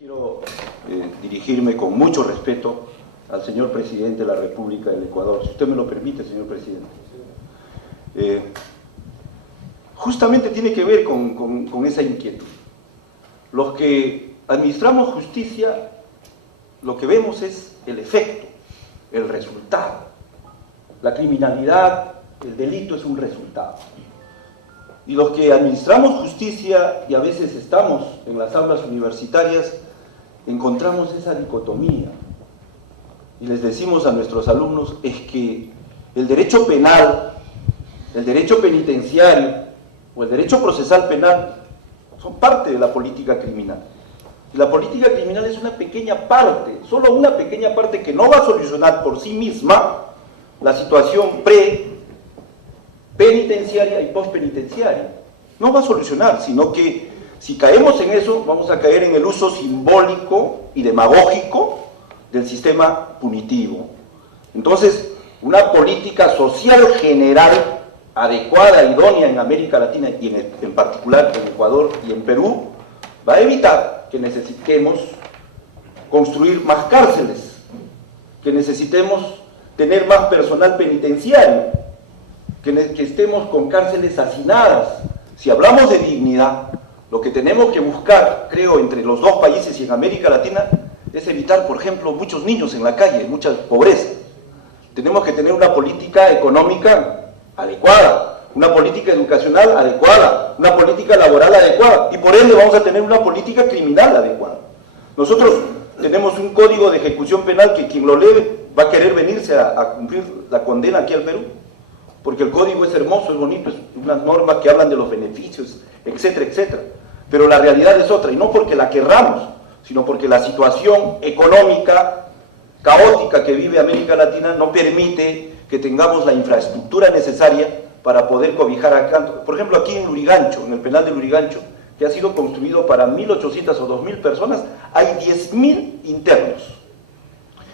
Quiero dirigirme con mucho respeto al señor presidente de la República del Ecuador, si usted me lo permite, señor presidente. Justamente tiene que ver con esa inquietud. Los que administramos justicia, lo que vemos es el efecto, el resultado. La criminalidad, el delito es un resultado. Y los que administramos justicia y a veces estamos en las aulas universitarias, encontramos esa dicotomía. Y les decimos a nuestros alumnos, es que el derecho penal, el derecho penitenciario o el derecho procesal penal son parte de la política criminal. Y la política criminal es una pequeña parte, solo una pequeña parte que no va a solucionar por sí misma la situación penitenciaria y postpenitenciaria. No va a solucionar, sino que si caemos en eso, vamos a caer en el uso simbólico y demagógico del sistema punitivo. Entonces, una política social general adecuada, idónea en América Latina y en particular en Ecuador y en Perú, va a evitar que necesitemos construir más cárceles, que necesitemos tener más personal penitenciario, que estemos con cárceles hacinadas. Si hablamos de dignidad, lo que tenemos que buscar, creo, entre los dos países y en América Latina, es evitar, por ejemplo, muchos niños en la calle, mucha pobreza. Tenemos que tener una política económica adecuada, una política educacional adecuada, una política laboral adecuada, y por ende vamos a tener una política criminal adecuada. Nosotros tenemos un código de ejecución penal que quien lo lee va a querer venirse a cumplir la condena aquí al Perú, porque el código es hermoso, es bonito, es unas normas que hablan de los beneficios, etcétera, etcétera. Pero la realidad es otra, y no porque la querramos, sino porque la situación económica caótica que vive América Latina no permite que tengamos la infraestructura necesaria para poder cobijar acá. Por ejemplo, aquí en Lurigancho, en el penal de Lurigancho, que ha sido construido para 1.800 o 2.000 personas, hay 10.000 internos.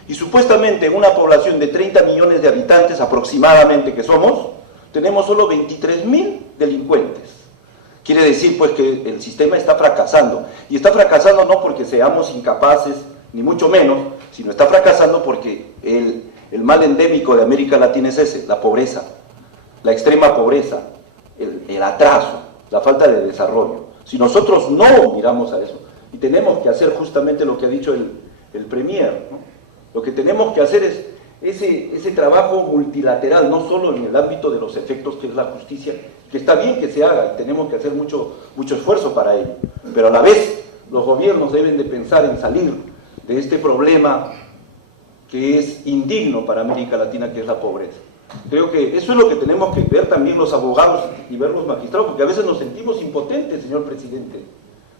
Y supuestamente en una población de 30 millones de habitantes aproximadamente que somos, tenemos solo 23.000 delincuentes. Quiere decir pues que el sistema está fracasando. Y está fracasando no porque seamos incapaces, ni mucho menos, sino está fracasando porque el mal endémico de América Latina es ese, la pobreza, la extrema pobreza, el atraso, la falta de desarrollo. Si nosotros no miramos a eso, y tenemos que hacer justamente lo que ha dicho el Premier, ¿no? Lo que tenemos que hacer es ese trabajo multilateral, no solo en el ámbito de los efectos que es la justicia, que está bien que se haga y tenemos que hacer mucho esfuerzo para ello, pero a la vez los gobiernos deben de pensar en salir de este problema que es indigno para América Latina, que es la pobreza. Creo que eso es lo que tenemos que ver también los abogados y ver los magistrados, porque a veces nos sentimos impotentes, señor presidente,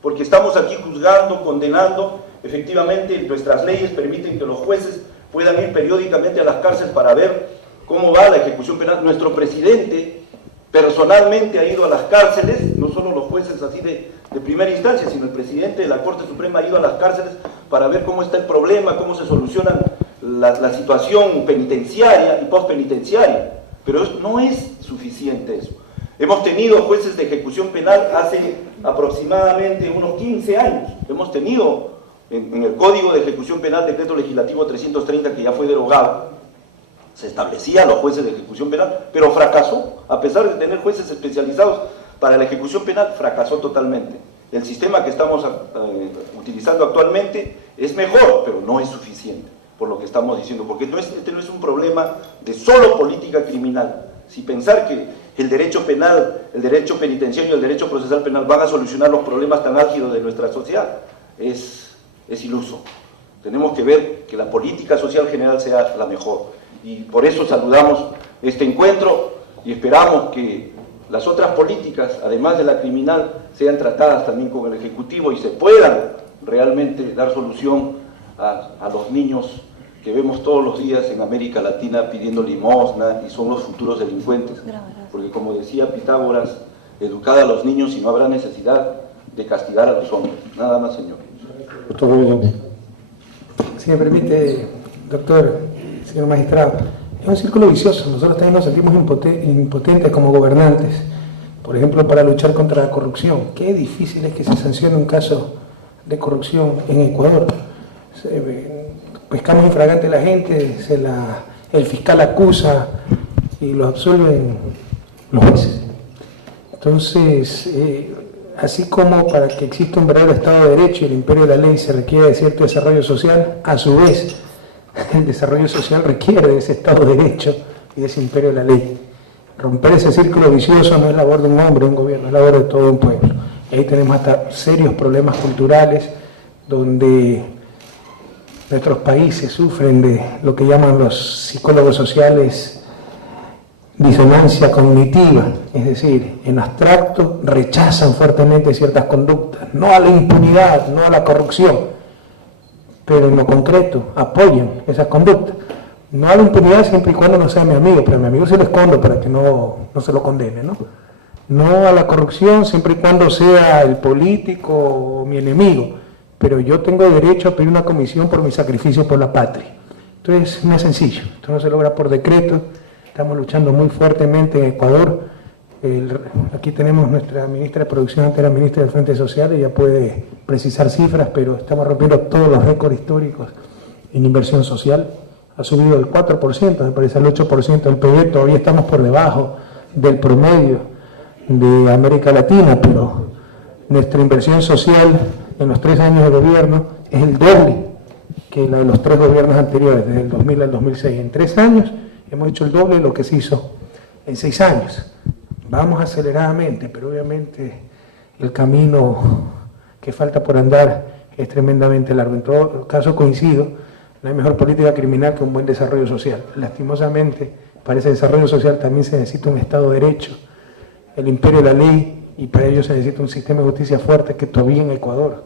porque estamos aquí juzgando, condenando. Efectivamente, nuestras leyes permiten que los jueces puedan ir periódicamente a las cárceles para ver cómo va la ejecución penal. Nuestro presidente personalmente ha ido a las cárceles, no solo los jueces así de primera instancia, sino el presidente de la Corte Suprema ha ido a las cárceles para ver cómo está el problema, cómo se soluciona la situación penitenciaria y postpenitenciaria. Pero no es suficiente eso. Hemos tenido jueces de ejecución penal hace aproximadamente unos 15 años. Hemos tenido en el Código de Ejecución Penal, Decreto Legislativo 330, que ya fue derogado, se establecían los jueces de ejecución penal, pero fracasó. A pesar de tener jueces especializados para la ejecución penal, fracasó totalmente. El sistema que estamos utilizando actualmente es mejor, pero no es suficiente, por lo que estamos diciendo, porque este no es un problema de solo política criminal. Si pensar que el derecho penal, el derecho penitenciario y el derecho procesal penal van a solucionar los problemas tan álgidos de nuestra sociedad, es iluso. Tenemos que ver que la política social general sea la mejor. Y por eso saludamos este encuentro y esperamos que las otras políticas, además de la criminal, sean tratadas también con el Ejecutivo y se puedan realmente dar solución a los niños que vemos todos los días en América Latina pidiendo limosna y son los futuros delincuentes. Porque como decía Pitágoras, educad a los niños y no habrá necesidad de castigar a los hombres. Nada más, señor. Si me permite, doctor, señor magistrado, es un círculo vicioso. Nosotros también nos sentimos impotentes como gobernantes, por ejemplo, para luchar contra la corrupción. Qué difícil es que se sancione un caso de corrupción en Ecuador. Pescamos infragante a la gente, el fiscal acusa y lo absuelven los jueces. Entonces, así como para que exista un verdadero Estado de Derecho y el imperio de la ley se requiere de cierto desarrollo social, a su vez el desarrollo social requiere de ese Estado de Derecho y de ese imperio de la ley. Romper ese círculo vicioso no es labor de un hombre, de un gobierno, es labor de todo un pueblo. Y ahí tenemos hasta serios problemas culturales donde nuestros países sufren de lo que llaman los psicólogos sociales disonancia cognitiva, es decir, en abstracto rechazan fuertemente ciertas conductas, no a la impunidad, no a la corrupción, pero en lo concreto apoyan esas conductas. No a la impunidad siempre y cuando no sea mi amigo, pero a mi amigo se lo escondo para que no se lo condene, ¿no? No a la corrupción siempre y cuando sea el político o mi enemigo, pero yo tengo derecho a pedir una comisión por mi sacrificio por la patria. Entonces no es sencillo, esto no se logra por decreto, estamos luchando muy fuertemente en Ecuador. Aquí tenemos nuestra ministra de Producción, antes era ministra del Frente Social, ella puede precisar cifras, pero estamos rompiendo todos los récords históricos en inversión social. Ha subido el 4%, me parece el 8% del PIB, todavía estamos por debajo del promedio de América Latina, pero nuestra inversión social en los 3 años de gobierno es el doble que la de los 3 gobiernos anteriores, desde el 2000 al 2006. En 3 años hemos hecho el doble de lo que se hizo en 6 años. Vamos aceleradamente, pero obviamente el camino que falta por andar es tremendamente largo. En todo caso coincido, no hay mejor política criminal que un buen desarrollo social. Lastimosamente, para ese desarrollo social también se necesita un Estado de Derecho, el imperio de la ley, y para ello se necesita un sistema de justicia fuerte que todavía en Ecuador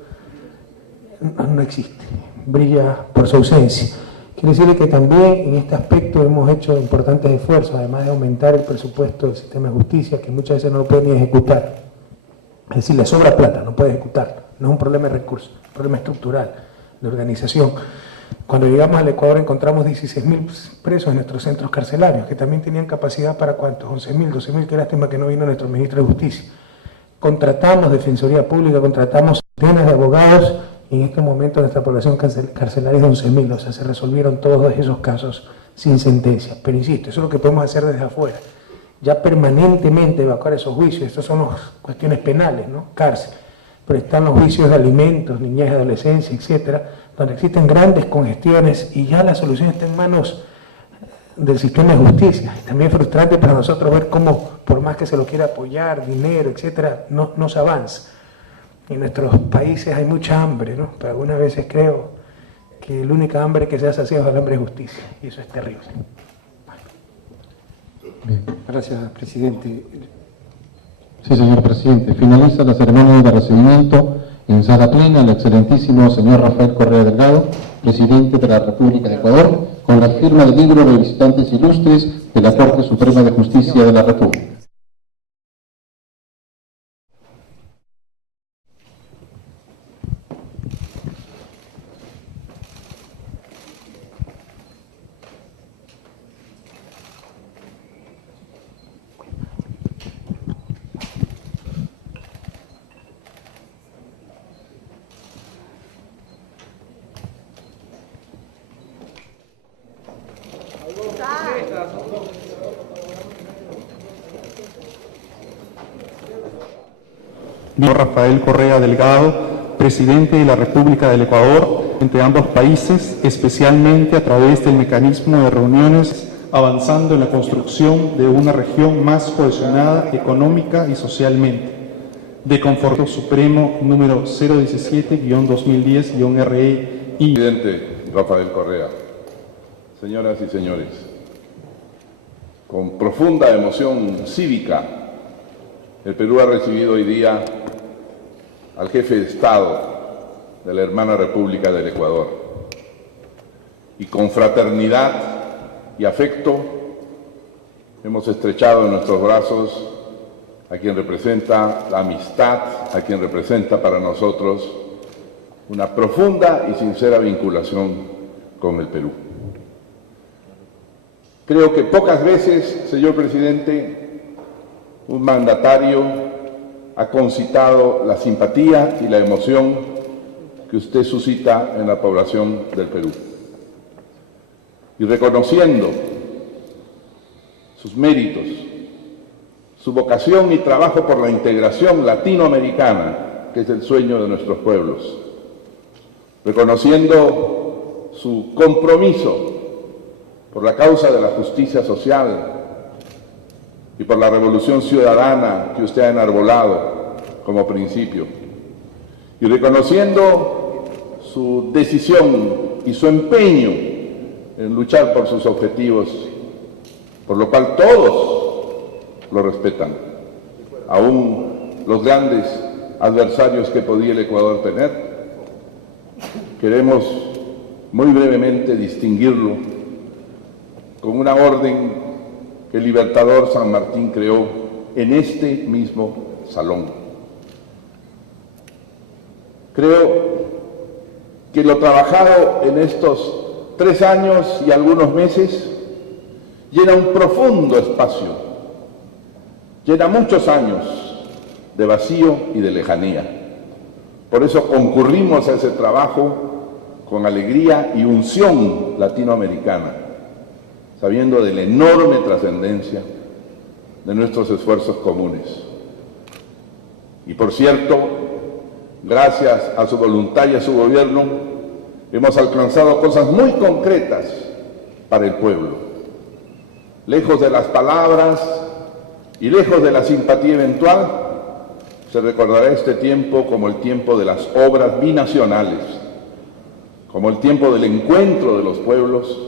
no existe, brilla por su ausencia. Quiero decirle que también en este aspecto hemos hecho importantes esfuerzos, además de aumentar el presupuesto del sistema de justicia, que muchas veces no lo puede ni ejecutar. Es decir, le sobra plata, no puede ejecutar. No es un problema de recursos, es un problema estructural, de organización. Cuando llegamos al Ecuador encontramos 16.000 presos en nuestros centros carcelarios, que también tenían capacidad para ¿cuántos? 11.000, 12.000, qué lástima que no vino nuestro ministro de Justicia. Contratamos Defensoría Pública, contratamos centenas de abogados, y en este momento nuestra población carcelaria es de 11.000, o sea, se resolvieron todos esos casos sin sentencia. Pero insisto, eso es lo que podemos hacer desde afuera. Ya permanentemente evacuar esos juicios, estas son las cuestiones penales, ¿no? Cárcel. Pero están los juicios de alimentos, niñez y adolescencia, etcétera, donde existen grandes congestiones y ya la solución está en manos del sistema de justicia. También es frustrante para nosotros ver cómo, por más que se lo quiera apoyar, dinero, etcétera, no se avanza. En nuestros países hay mucha hambre, ¿no? Pero algunas veces creo que la única hambre que se ha saciado es el hambre de justicia, y eso es terrible. Bien. Gracias, presidente. Sí, señor presidente. Finaliza la ceremonia de recibimiento en sala plena el excelentísimo señor Rafael Correa Delgado, presidente de la República de Ecuador, con la firma del libro de visitantes ilustres de la Corte Suprema de Justicia de la República. Rafael Correa Delgado, presidente de la República del Ecuador, entre ambos países, especialmente a través del mecanismo de reuniones, avanzando en la construcción de una región más cohesionada económica y socialmente. De Conforto Supremo número 017-2010-REI. Presidente Rafael Correa, señoras y señores, con profunda emoción cívica, el Perú ha recibido hoy día al jefe de Estado de la hermana República del Ecuador, y con fraternidad y afecto hemos estrechado en nuestros brazos a quien representa la amistad, a quien representa para nosotros una profunda y sincera vinculación con el Perú. Creo que pocas veces, señor presidente, un mandatario ha concitado la simpatía y la emoción que usted suscita en la población del Perú. Y reconociendo sus méritos, su vocación y trabajo por la integración latinoamericana, que es el sueño de nuestros pueblos, reconociendo su compromiso por la causa de la justicia social y por la revolución ciudadana que usted ha enarbolado como principio, y reconociendo su decisión y su empeño en luchar por sus objetivos, por lo cual todos lo respetan, aún los grandes adversarios que podía el Ecuador tener. Queremos muy brevemente distinguirlo con una orden que el libertador San Martín creó en este mismo salón. Creo que lo trabajado en estos 3 años y algunos meses llena un profundo espacio, llena muchos años de vacío y de lejanía. Por eso concurrimos a ese trabajo con alegría y unción latinoamericana, sabiendo de la enorme trascendencia de nuestros esfuerzos comunes. Y por cierto, gracias a su voluntad y a su gobierno, hemos alcanzado cosas muy concretas para el pueblo. Lejos de las palabras y lejos de la simpatía eventual, se recordará este tiempo como el tiempo de las obras binacionales, como el tiempo del encuentro de los pueblos,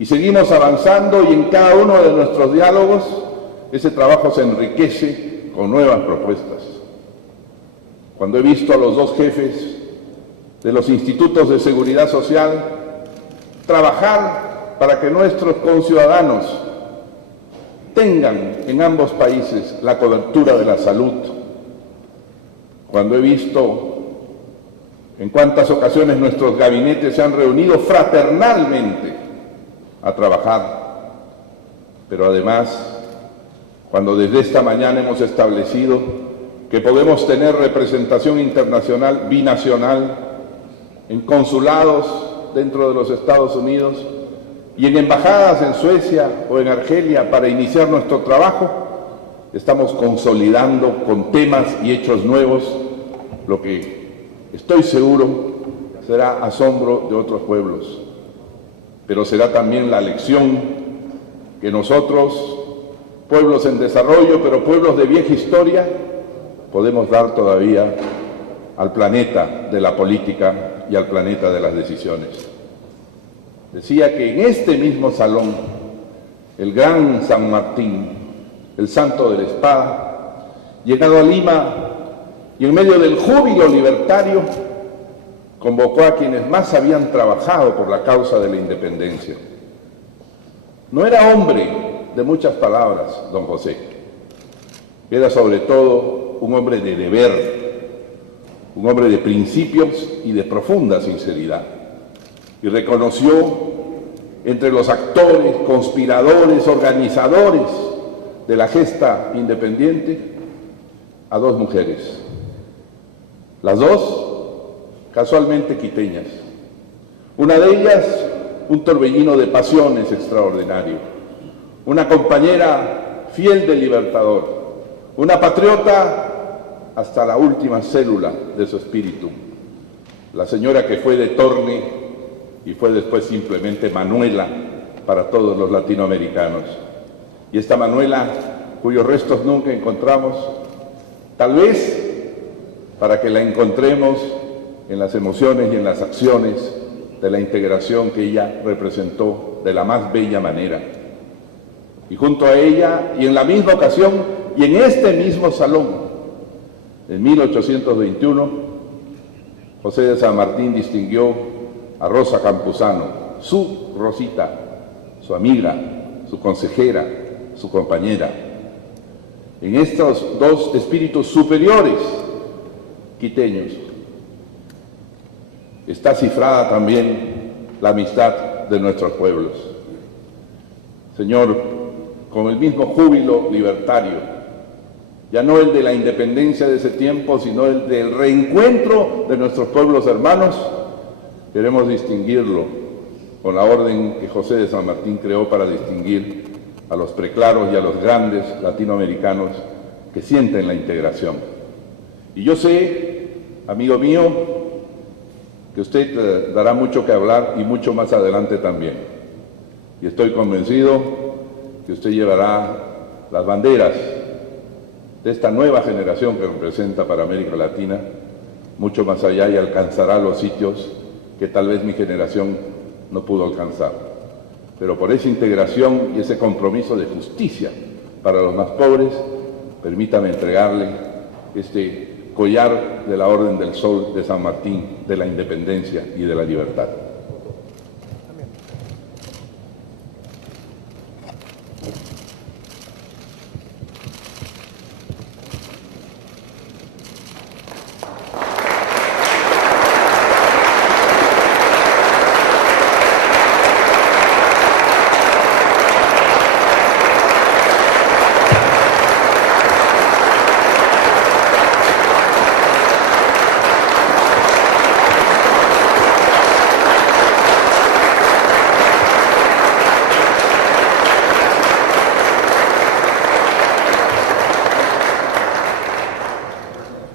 y seguimos avanzando, y en cada uno de nuestros diálogos ese trabajo se enriquece con nuevas propuestas. Cuando he visto a los 2 jefes de los institutos de seguridad social trabajar para que nuestros conciudadanos tengan en ambos países la cobertura de la salud, cuando he visto en cuántas ocasiones nuestros gabinetes se han reunido fraternalmente a trabajar, pero además cuando desde esta mañana hemos establecido que podemos tener representación internacional binacional en consulados dentro de los Estados Unidos y en embajadas en Suecia o en Argelia para iniciar nuestro trabajo, estamos consolidando con temas y hechos nuevos lo que estoy seguro será asombro de otros pueblos, pero será también la lección que nosotros, pueblos en desarrollo, pero pueblos de vieja historia, podemos dar todavía al planeta de la política y al planeta de las decisiones. Decía que en este mismo salón, el gran San Martín, el santo de la espada, llegado a Lima y en medio del júbilo libertario, convocó a quienes más habían trabajado por la causa de la independencia. No era hombre de muchas palabras, don José. Era sobre todo un hombre de deber, un hombre de principios y de profunda sinceridad. Y reconoció entre los actores, conspiradores, organizadores de la gesta independiente a 2 mujeres. Las 2 casualmente quiteñas. Una de ellas, un torbellino de pasiones extraordinario. Una compañera fiel del libertador. Una patriota hasta la última célula de su espíritu. La señora que fue de Torne y fue después simplemente Manuela para todos los latinoamericanos. Y esta Manuela, cuyos restos nunca encontramos, tal vez para que la encontremos en las emociones y en las acciones de la integración que ella representó de la más bella manera. Y junto a ella, y en la misma ocasión, y en este mismo salón, en 1821, José de San Martín distinguió a Rosa Campuzano, su Rosita, su amiga, su consejera, su compañera. En estos 2 espíritus superiores quiteños está cifrada también la amistad de nuestros pueblos. Señor, con el mismo júbilo libertario ya no el de la independencia de ese tiempo, sino el del reencuentro de nuestros pueblos hermanos, queremos distinguirlo con la orden que José de San Martín creó para distinguir a los preclaros y a los grandes latinoamericanos que sienten la integración. Y yo sé, amigo mío, que usted dará mucho que hablar y mucho más adelante también. Y estoy convencido que usted llevará las banderas de esta nueva generación que representa para América Latina mucho más allá y alcanzará los sitios que tal vez mi generación no pudo alcanzar. Pero por esa integración y ese compromiso de justicia para los más pobres, permítame entregarle este collar de la Orden del Sol de San Martín, de la Independencia y de la Libertad.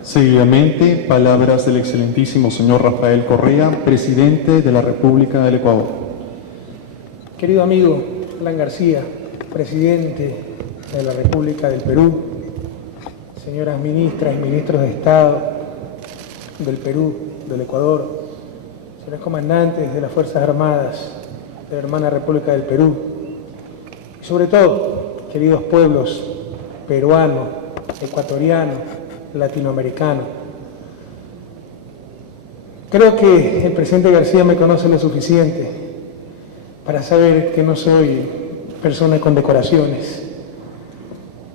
Seguidamente, palabras del excelentísimo señor Rafael Correa, presidente de la República del Ecuador. Querido amigo Alan García, presidente de la República del Perú, señoras ministras y ministros de Estado del Perú, del Ecuador, señores comandantes de las Fuerzas Armadas de la hermana República del Perú, y sobre todo, queridos pueblos peruano, ecuatoriano, latinoamericano. Creo que el presidente García me conoce lo suficiente para saber que no soy persona con decoraciones.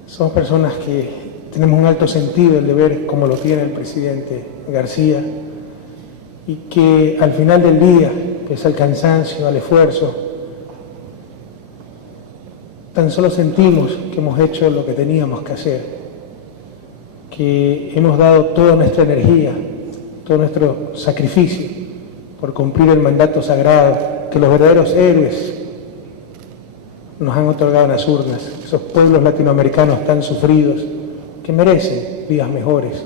Somos personas que tenemos un alto sentido del deber, como lo tiene el presidente García, y que al final del día, pese al cansancio, al esfuerzo, tan solo sentimos que hemos hecho lo que teníamos que hacer, que hemos dado toda nuestra energía, todo nuestro sacrificio por cumplir el mandato sagrado que los verdaderos héroes nos han otorgado en las urnas, esos pueblos latinoamericanos tan sufridos, que merecen vidas mejores,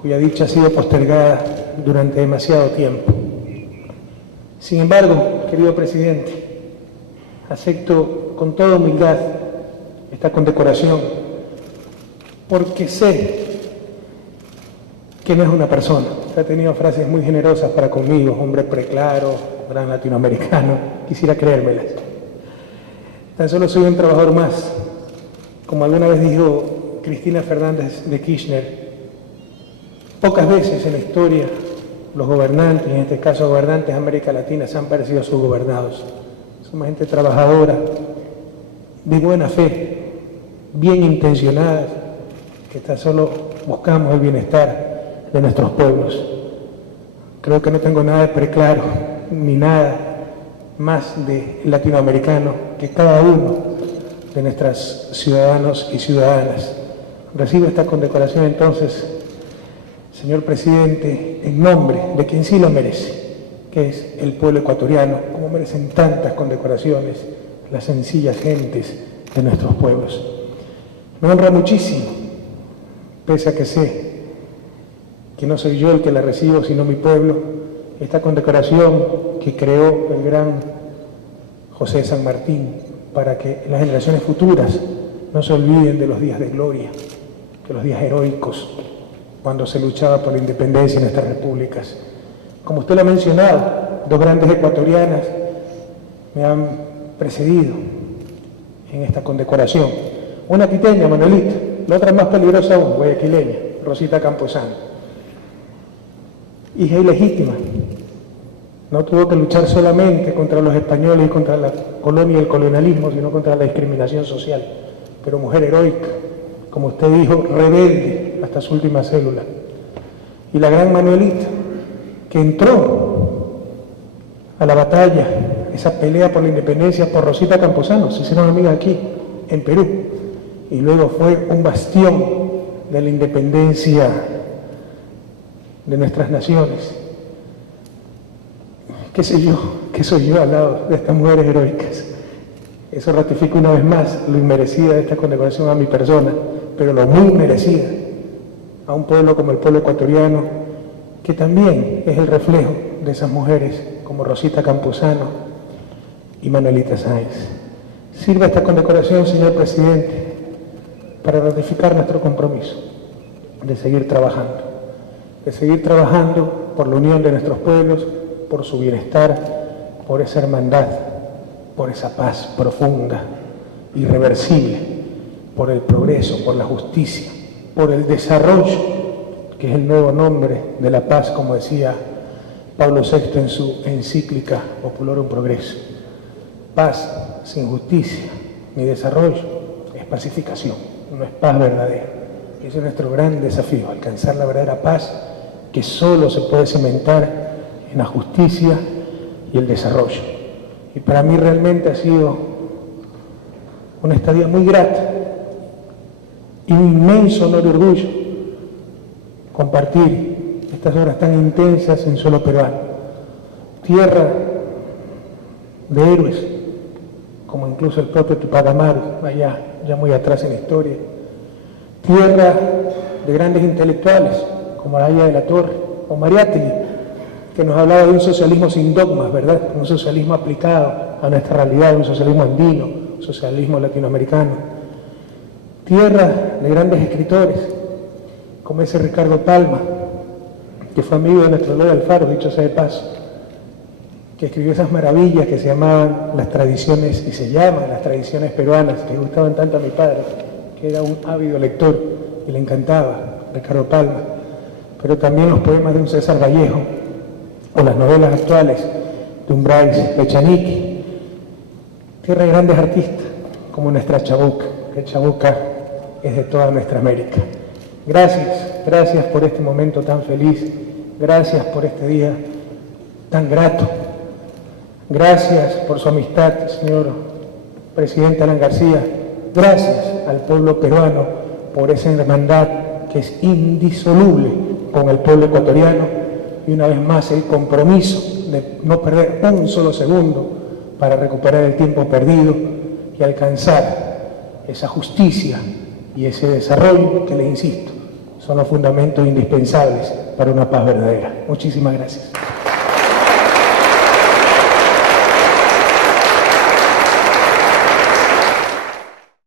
cuya dicha ha sido postergada durante demasiado tiempo. Sin embargo, querido presidente, acepto con toda humildad esta condecoración, porque sé que no es una persona. Ha tenido frases muy generosas para conmigo, hombre preclaro, gran latinoamericano, quisiera creérmelas. Tan solo soy un trabajador más, como alguna vez dijo Cristina Fernández de Kirchner. Pocas veces en la historia los gobernantes, en este caso gobernantes de América Latina, se han parecido subgobernados. Somos gente trabajadora, de buena fe, bien intencionada, que tan solo buscamos el bienestar de nuestros pueblos. Creo que no tengo nada de preclaro, ni nada más de latinoamericano que cada uno de nuestros ciudadanos y ciudadanas. Recibo esta condecoración entonces, señor presidente, en nombre de quien sí lo merece, que es el pueblo ecuatoriano, como merecen tantas condecoraciones las sencillas gentes de nuestros pueblos. Me honra muchísimo, pese a que sé que no soy yo el que la recibo, sino mi pueblo, esta condecoración que creó el gran José de San Martín, para que las generaciones futuras no se olviden de los días de gloria, de los días heroicos, cuando se luchaba por la independencia en nuestras repúblicas. Como usted lo ha mencionado, dos grandes ecuatorianas me han precedido en esta condecoración. Una quiteña, Manuelita, la otra más peligrosa aún, guayaquileña, Rosita Camposano. Hija ilegítima, no tuvo que luchar solamente contra los españoles y contra la colonia y el colonialismo, sino contra la discriminación social, pero mujer heroica, como usted dijo, rebelde hasta su última célula. Y la gran Manuelita, que entró a la batalla, esa pelea por la independencia por Rosita Camposano, se hicieron amigas aquí, en Perú, y luego fue un bastión de la independencia de nuestras naciones. ¿Qué sé yo? ¿Qué soy yo al lado de estas mujeres heroicas? Eso ratifica una vez más lo inmerecida de esta condecoración a mi persona, pero lo muy merecida a un pueblo como el pueblo ecuatoriano, que también es el reflejo de esas mujeres como Rosita Campuzano y Manuelita Sáenz. Sirva esta condecoración, señor presidente, para ratificar nuestro compromiso de seguir trabajando por la unión de nuestros pueblos, por su bienestar, por esa hermandad, por esa paz profunda, irreversible, por el progreso, por la justicia, por el desarrollo, que es el nuevo nombre de la paz, como decía Pablo VI en su encíclica Populorum Progresso. Paz sin justicia ni desarrollo es pacificación, no es paz verdadera. Y ese es nuestro gran desafío, alcanzar la verdadera paz, que solo se puede cimentar en la justicia y el desarrollo. Y para mí realmente ha sido una estadía muy grata y un inmenso honor y orgullo compartir estas horas tan intensas en suelo peruano, tierra de héroes, como incluso el propio Tupac Amaru, allá, ya muy atrás en la historia, tierra de grandes intelectuales, como Araya de la Torre o Mariátegui, que nos hablaba de un socialismo sin dogmas, ¿verdad? Un socialismo aplicado a nuestra realidad, un socialismo andino, un socialismo latinoamericano. Tierra de grandes escritores, como ese Ricardo Palma, que fue amigo de nuestro Eloy Alfaro, dicho sea de paso, que escribió esas maravillas que se llamaban las tradiciones, y se llaman las tradiciones peruanas, que gustaban tanto a mi padre, que era un ávido lector y le encantaba Ricardo Palma, pero también los poemas de un César Vallejo, o las novelas actuales de un Bryce Echenique. Tierra de grandes artistas, como nuestra Chabuca, que Chabuca es de toda nuestra América. Gracias por este momento tan feliz, gracias por este día tan grato, gracias por su amistad, señor presidente Alan García, gracias al pueblo peruano por esa hermandad que es indisoluble con el pueblo ecuatoriano, y una vez más el compromiso de no perder un solo segundo para recuperar el tiempo perdido y alcanzar esa justicia y ese desarrollo que, le insisto, son los fundamentos indispensables para una paz verdadera. Muchísimas gracias.